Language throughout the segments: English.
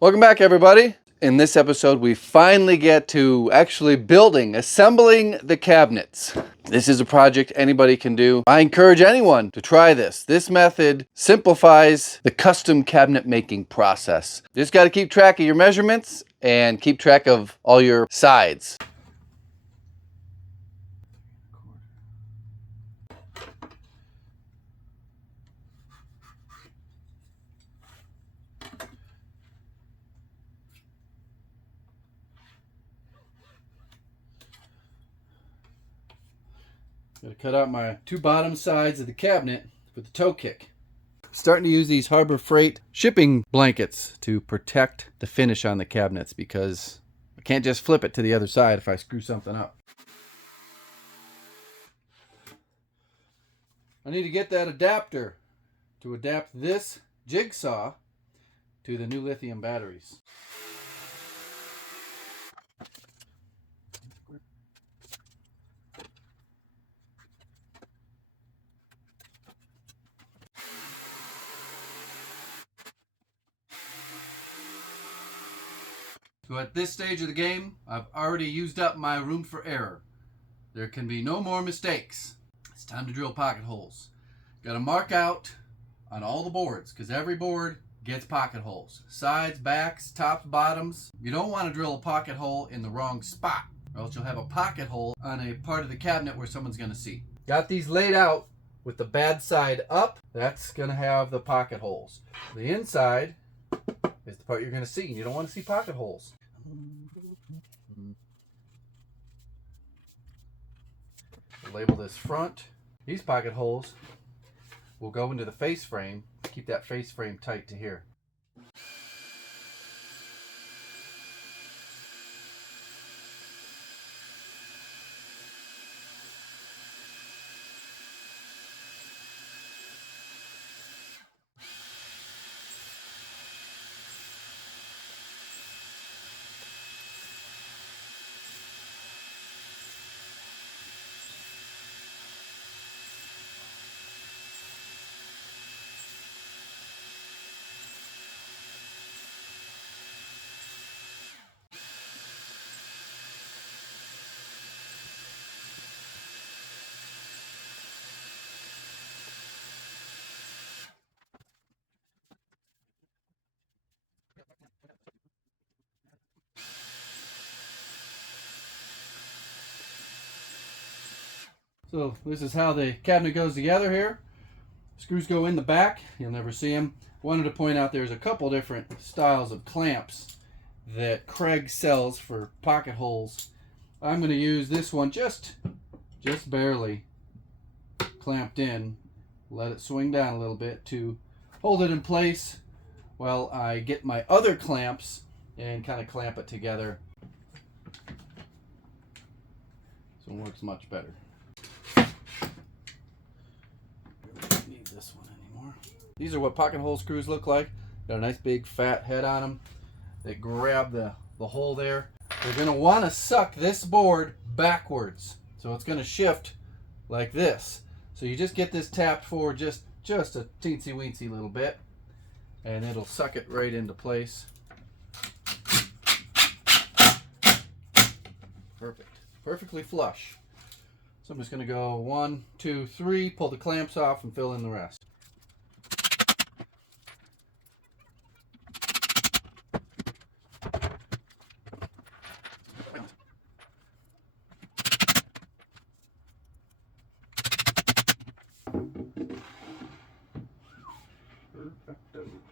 Welcome back, everybody. In this episode, we finally get to actually assembling the cabinets. This is a project anybody can do. I encourage anyone to try this. This method simplifies the custom cabinet making process. You just got to keep track of your measurements and keep track of all your sides. Got to cut out my two bottom sides of the cabinet with the toe kick. Starting to use these Harbor Freight shipping blankets to protect the finish on the cabinets because I can't just flip it to the other side if I screw something up. I need to get that adapter to adapt this jigsaw to the new lithium batteries. So at this stage of the game, I've already used up my room for error. There can be no more mistakes. It's time to drill pocket holes. Got to mark out on all the boards because every board gets pocket holes. Sides, backs, tops, bottoms. You don't want to drill a pocket hole in the wrong spot or else you'll have a pocket hole on a part of the cabinet where someone's going to see. Got these laid out with the bad side up. That's going to have the pocket holes. The inside is the part you're going to see. You don't want to see pocket holes. Label this front. These pocket holes will go into the face frame. Keep that face frame tight to here. So this is how the cabinet goes together here. Screws go in the back. You'll never see them. Wanted to point out there's a couple different styles of clamps that Craig sells for pocket holes. I'm going to use this one just barely clamped in. Let it swing down a little bit to hold it in place while I get my other clamps and kind of clamp it together. So it works much better. Don't need this one anymore. These are what pocket hole screws look like. Got a nice big fat head on them. They grab the hole there. We're going to want to suck this board backwards. So it's going to shift like this. So you just get this tapped forward just a teensy weensy little bit. And it'll suck it right into place. Perfect. Perfectly flush. So I'm just going to go 1, 2, 3, pull the clamps off and fill in the rest.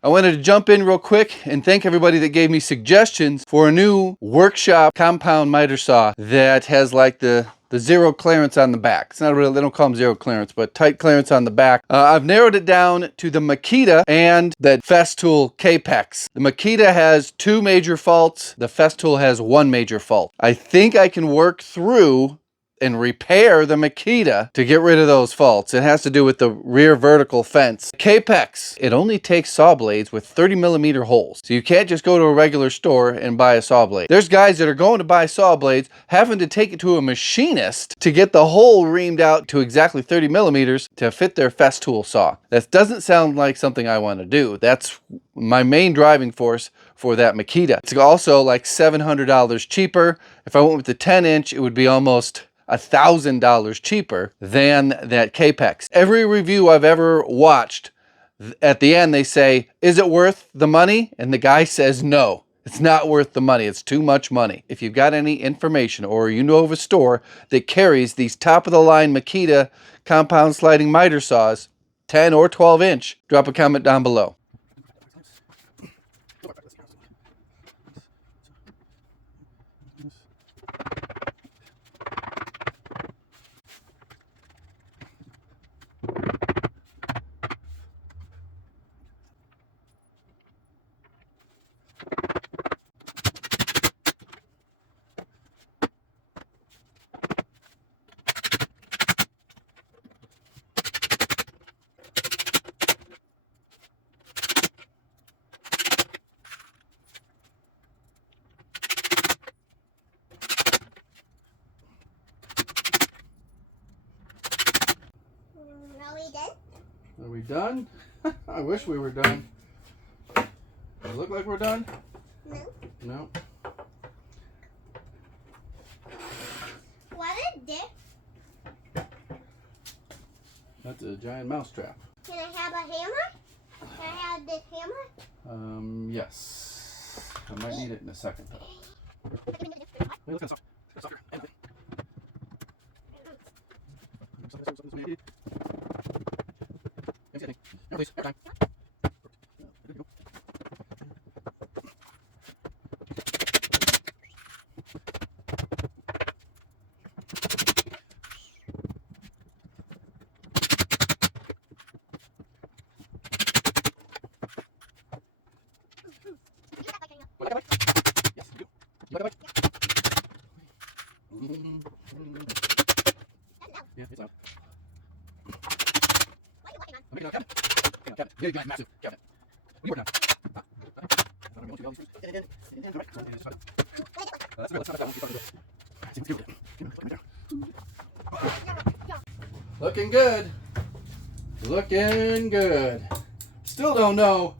I wanted to jump in real quick and thank everybody that gave me suggestions for a new workshop compound miter saw that has like the zero clearance on the back. It's not really, they don't call them zero clearance, but tight clearance on the back. I've narrowed it down to the Makita and the Festool K-Pex. The Makita has 2 major faults. The Festool has 1 major fault. I think I can work through and repair the Makita to get rid of those faults. It has to do with the rear vertical fence. Capex, it only takes saw blades with 30mm holes. So you can't just go to a regular store and buy a saw blade. There's guys that are going to buy saw blades, having to take it to a machinist to get the hole reamed out to exactly 30mm to fit their Festool saw. That doesn't sound like something I want to do. That's my main driving force for that Makita. It's also like $700 cheaper. If I went with the 10-inch, it would be almost $1,000 cheaper than that Capex. Every review I've ever watched, at the end they say, is it worth the money? And the guy says no. It's not worth the money. It's too much money. If you've got any information or you know of a store that carries these top-of-the-line Makita compound sliding miter saws, 10 or 12-inch, drop a comment down below. Are we done? I wish we were done. Does it look like we're done? No. No. What is this? That's a giant mouse trap. Can I have a hammer? Can I have this hammer? Yes. I might need it in a second though. Hey, look at that sucker. Anyway. Please, every time. Yes, you do. You like a bite? Yeah, it's out. What are you working on? I'm making a cabinet. Cabinet. Big, giant, massive cabinet. What are you working on? I don't know. All right. That's good. Let's not that one. Looking good. Looking good. Still don't know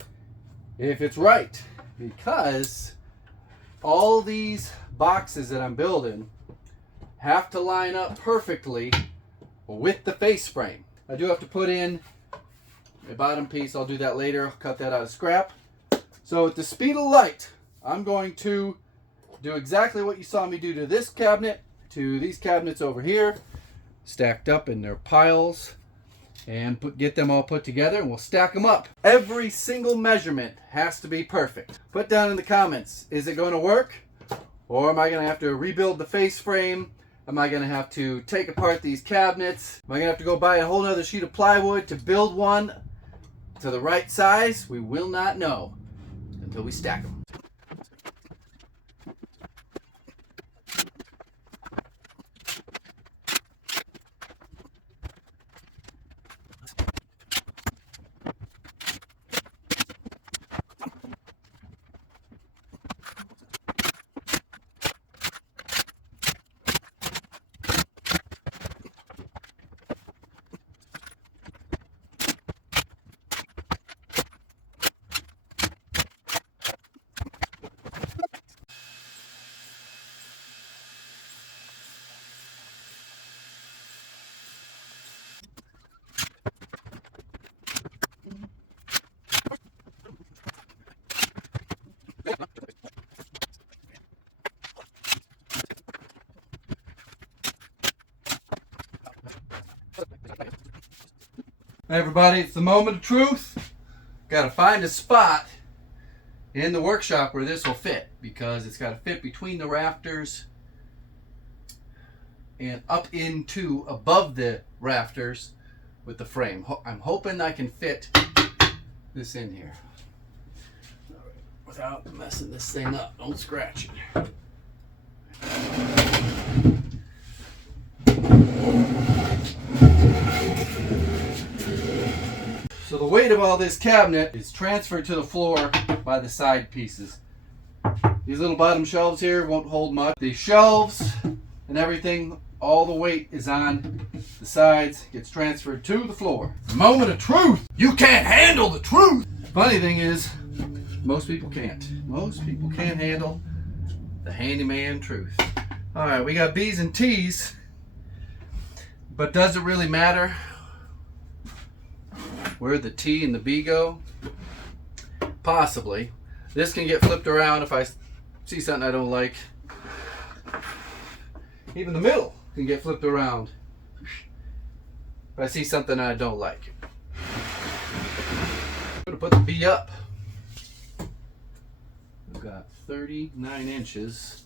if it's right because all these boxes that I'm building have to line up perfectly with the face frame. I do have to put in a bottom piece. I'll do that later. I'll cut that out of scrap. So at the speed of light, I'm going to do exactly what you saw me do to this cabinet, to these cabinets over here, stacked up in their piles, and get them all put together, and we'll stack them up. Every single measurement has to be perfect. Put down in the comments, is it going to work? Or am I going to have to rebuild the face frame? Am I going to have to take apart these cabinets? Am I going to have to go buy a whole other sheet of plywood to build one to the right size? We will not know until we stack them. Hey everybody, it's the moment of truth. Got to find a spot in the workshop where this will fit, because it's got to fit between the rafters and up into above the rafters with the frame. I'm hoping I can fit this in here without messing this thing up. Don't scratch it. weight of all this cabinet is transferred to the floor by the side pieces. These little bottom shelves here won't hold much. The shelves and everything, all the weight is on the sides, gets transferred to the floor. Moment of truth. You can't handle the truth. Funny thing is, most people can't. Most people can't handle the handyman truth. All right, we got B's and T's, but does it really matter where the T and the B go? Possibly. This can get flipped around if I see something I don't like. Even the middle can get flipped around if I see something I don't like. I'm going to put the B up. We've got 39 inches.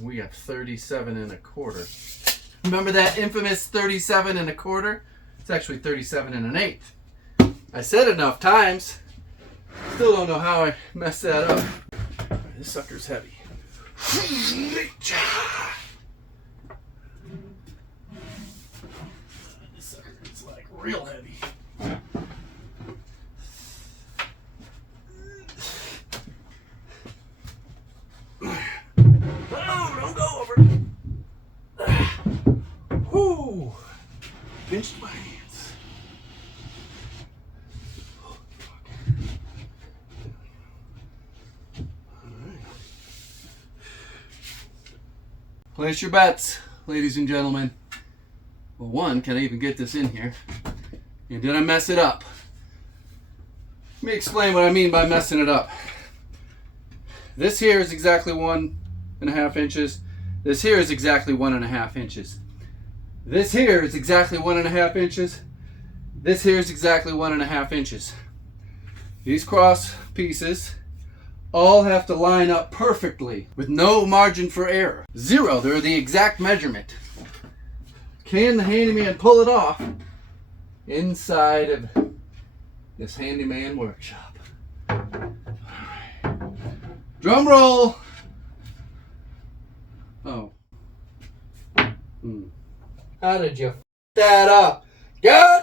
We got 37 and a quarter. Remember that infamous 37 and a quarter? It's actually 37 and an eighth. I said it enough times. Still don't know how I messed that up. This sucker's heavy. This sucker is like real heavy. Oh, don't go over. Whoo! Pinched my hands. Place your bets, ladies and gentlemen. Well, one, can I even get this in here? And did I mess it up? Let me explain what I mean by messing it up. This here is exactly 1.5 inches. This here is exactly 1.5 inches. This here is exactly 1.5 inches. This here is exactly 1.5 inches. These cross pieces all have to line up perfectly with no margin for error. Zero, they're the exact measurement. Can the handyman pull it off inside of this handyman workshop? Drum roll! Oh. How did you f that up? God!